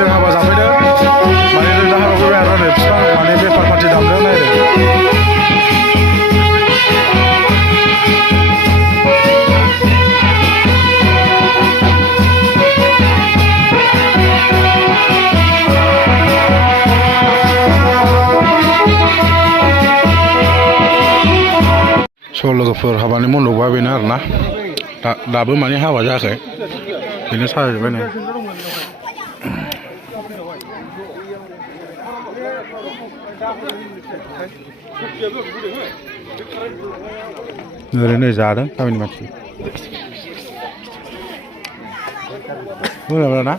जों हाबा जाफैदों माने दा हाबा फैबाय आरो नै बिफां माने बेफार पार्टि दामदों नायदों स' लोगोफोर हाबानि मन्दपआ बेनो आरोना दाबो माने हाबा जायाखै बेनो साजायजोब्बाय नै ओरैनो जादों गामिनि मानसि मोनाबाय ना